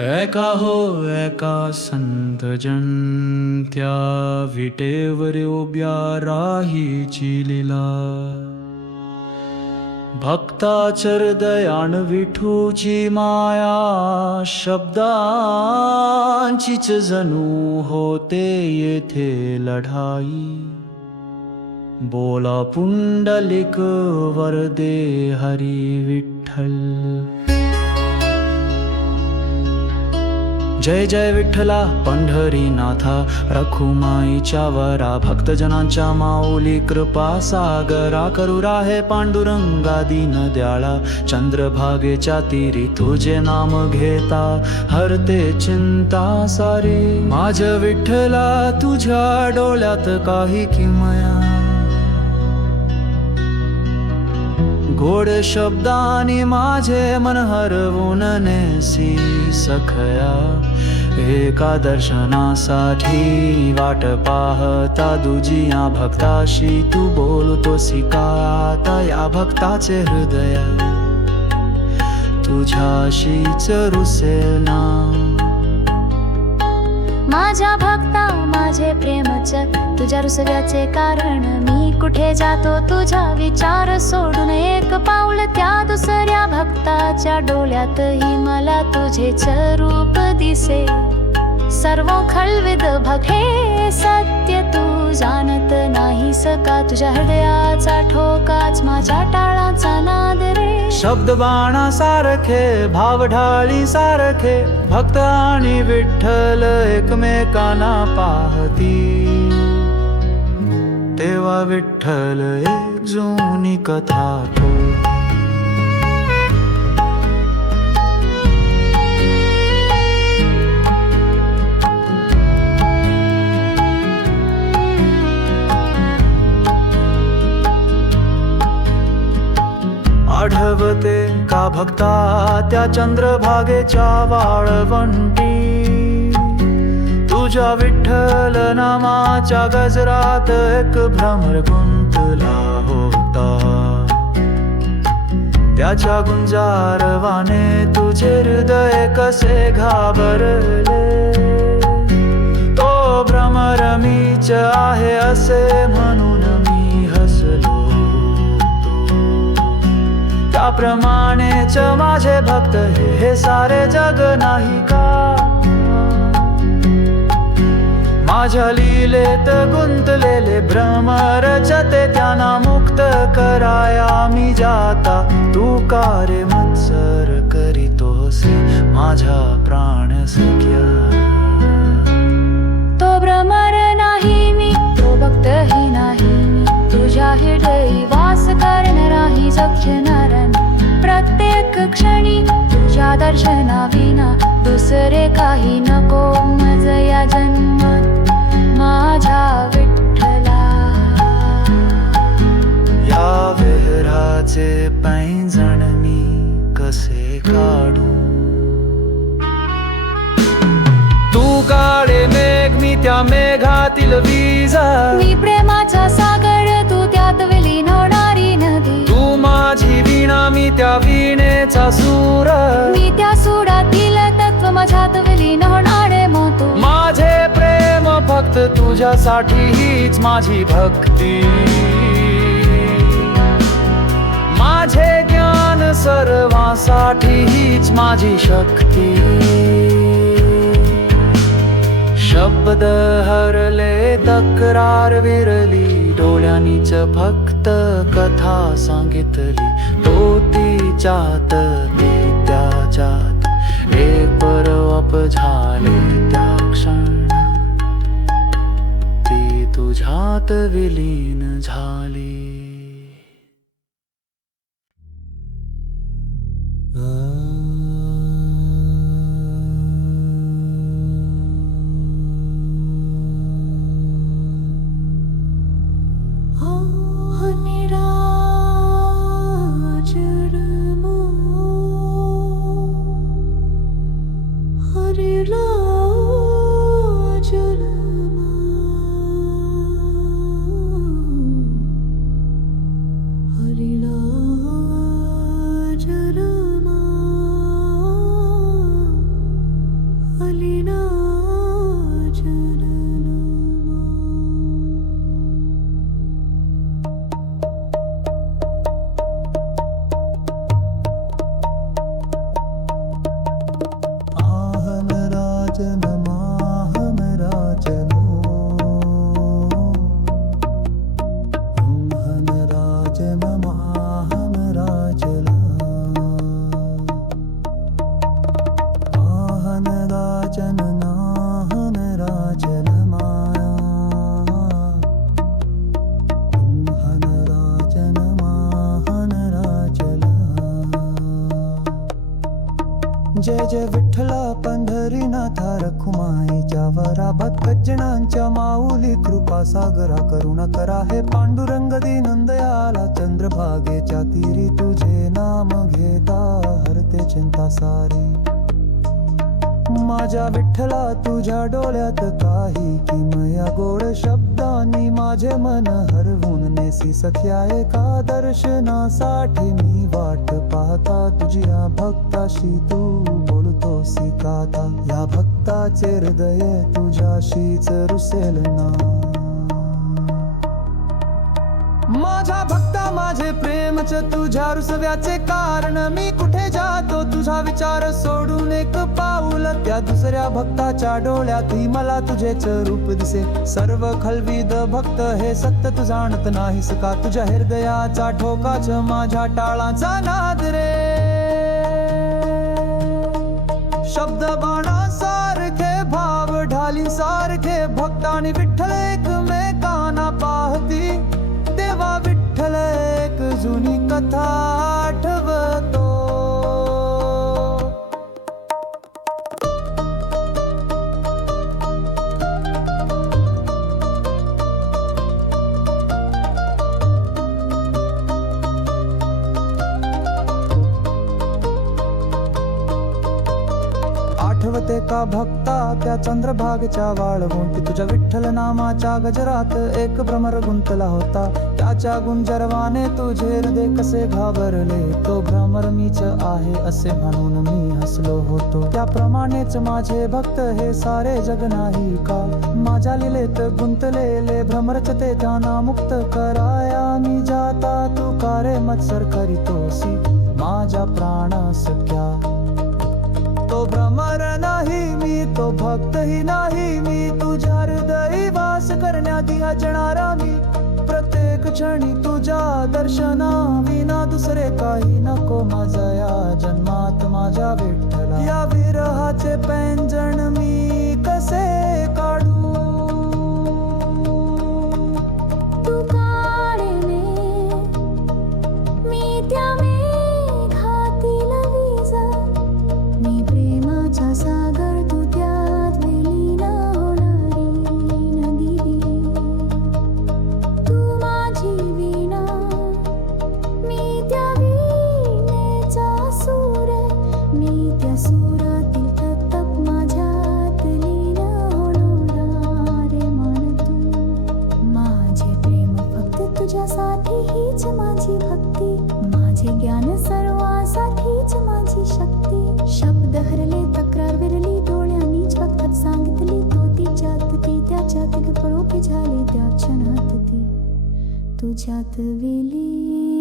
एका हो एका संत जन त्या विटेवर उभ्या राहीची लीला भक्ताचर दयाण विठूची माया शब्दांचीच जणू होते येथे लढाई बोला पुंडलिक वरदे हरी विठ्ठल जय जय विठ्ठला पंढरीनाथा रखुमाईच्या वरा भक्तजनांच्या माऊली कृपा सागरा करुरा हे पांडुरंगा दीन द्याळा चंद्रभागेच्या तीरी तुझे नाम घेता हरते चिंता सारी. माझ विठ्ठला तुझ्या डोळ्यात काही किमया गोड शब्दानी माझे मन हरवून नेसी सखया. एका दर्शनासाठी वाट पाहता दुजिया भक्ताशी तू बोलतो सिकाता या भक्ताचे हृदय. तुझ्याशीच रुसेल ना माझ्या भक्ता माझे प्रेमच तुझ्या रुसव्याचे कारण. मी कुठे जातो तुझा विचार सोडून? एक पाऊल त्या दुसऱ्या भक्ताच्या डोळ्यातही मला तुझेच रूप दिसे. सर्व खलविद भगे सत्य तू जाणत नाहीस का? तुझ्या हृदयाचा ठोकाच माझ्या टाळाचा नाद शब्द बाणासारखे भावढाळी सारखे भक्त आणि विठ्ठल एकमेकांना पाहती तेव्हा विठ्ठल एक जुनी कथा तो भक्ता त्या चंद्रभागेच्या वाळवंटी. तुझ्या विठ्ठल नामाच्या गजरात एक भ्रमर गुंतला होता. त्याच्या गुंजारवाने तुझे हृदय कसे घाबरले. तो भ्रमर मीच त्याप्रमाणेच माझे भक्त हे सारे जग नाही का? माझ्या लिलेत गुंतलेले भ्रमरच ते त्यांना मुक्त कराया मी जाता. तू कारे मत्सर करीतोसे माझ्या प्राण सख्या? तो भ्रमर नाही तुझ्या दर्शनाविना दुसरे काही नको. मज या जन्मात माझ्या विठ्ठला. या विहराचे पैंजण मी कसे काढू? तू काळे मेघ मी त्या मेघातील वीज. मी प्रेमाचा सागर तू त्यात विलीन होणारी नदी. तू माझी वीणा मी त्या वीणेचा सूर. मी त्या सुडातील तत्व माझ्यात विलीन होणारे मोतू. माझे प्रेम फक्त तुझ्यासाठी हीच माझी भक्ती. माझे ज्ञान सर्वांसाठी हीच माझी शक्ती. शब्द हरले तक्रार विरली डोळ्यांनीच फक्त कथा सांगितली. तो तिच्यात ती जात. एक परवाप झाले त्या क्षण. ती तुझ्यात विलीन झाली. म्हणजे जय जय विठ्ठला पंढरीनाथा रखुमाईच्या वरा भक्तजनांच्या माऊली कृपा सागरा करुणा करा हे पांडुरंग दीनंदयाला चंद्रभागेच्या तीरी तुझे नाम घेता हरते चिंता सारी. माझ्या विठ्ठला तुझ्या डोळ्यात काही किमया गोड शब्दांनी माझे मन हरवून नेसी सख्या एका दर्शनासाठी मी वाट पाहता तुझ्या भक्ताशी तू बोलतोसी या भक्ताचे हृदय तुझ्याशीच रुसेल ना. माझा भक्ता माझे प्रेमच तुझ्या रुसव्याचे कारण. मी कुठे जातो तुझा विचार सोडून एक पाऊल. त्या दुसऱ्या भक्ताच्या डोळ्यातही मला तुझेच रूप दिसे. सर्व खलविद भक्त हे सत्य तू जाणत नाहीस का? तुझ्या हृदयाचा ठोकाच माझ्या टाळाचा नाद रे. शब्द बाणासारखे भाव ढाली सारखे भक्तानी विठ्ठल एकमेकांना पाहती देवा विठ्ठल एक जुनी कथा. एका भक्ता त्या चंद्रभागच्या वाळवंटी तुझ्या विठ्ठल नामाच्या गजरात एक भ्रमर गुंतला होता. त्याच्या गुंजरवाने तुझे हृदय कसे घाबरले? तो भ्रमर मीच आहे असे म्हणून मी हसलो होतो. त्याप्रमाणेच माझे भक्त हे सारे जग नाही का? माझ्या लिलेत गुंतलेले भ्रमरच ते त्यांना मुक्त कराया. मी जाता तू कारे मत्सर करीतोसी? माझ्या प्राण क्या तो भ्रमर नाही मी तो भक्तही नाही. मी तुझ्या हृदयी वास करण्यात जणारा मी. प्रत्येक क्षणी तुझ्या दर्शना विना दुसरे काही नको. माझा या जन्मात माझ्या विठ्ठला. या विरहाचे पैंजण मी कसे काढू? तुझ्यासाठी हीच माझी भक्ती. माझे ज्ञान सर्वासाठीच माझी शक्ती. शब्द हरले तक्रार विरली डोळ्यांनीच फक्त सांगितली तो तिच्यात ती त्याच्यात पळोपी झाली त्या क्षणात ती तुझ्यात विली.